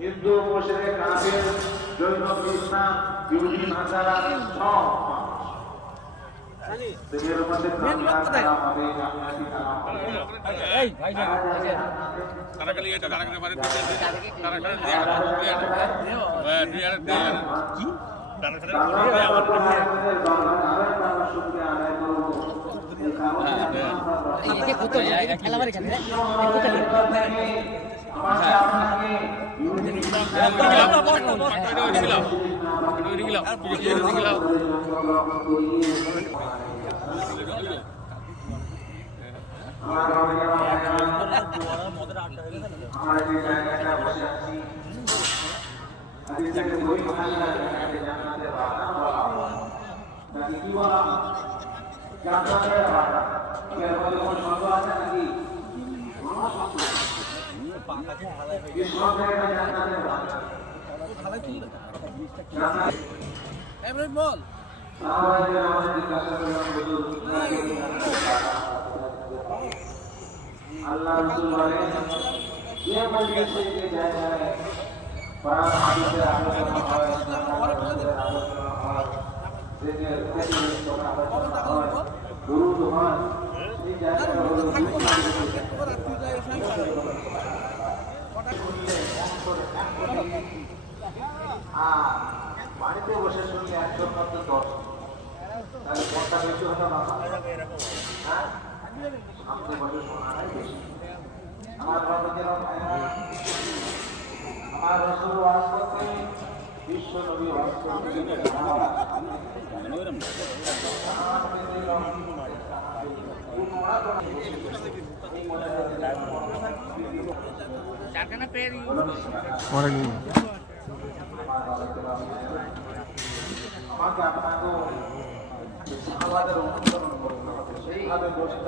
হিন্দু মুশরিক কাফির জৈন খ্রিস্টান ইহুদি নাসারা সব দুনিয়ার মধ্যে কালাম হবে জান্নাতি কালাম এই ভাই তারা খালি এটা তারা করে তারা করে কি তারা করে কত খেলা বাড়ি খেলে বল আল্লাহ রাসূল বলেন যে মজলিসে যে জায়গায় কোরআন হাদিসের আলোচনা হয় দুরূদ হয় এই জায়গাটা হলো বাড়িতে বসে শুনি 100 মতো 10 তাহলে কতটা বেশি হতো না হ্যাঁ আমাদের বসে শোনাটাই বেশি আমার বাবাদের আমার রাসূল ওয়াজ করতে বিশ্ব নবী ওয়াজ করতে চারখানা পেয়ার আমাকে আপনাকে আমাদের অনুসরণ করতে হবে সেইভাবে বসে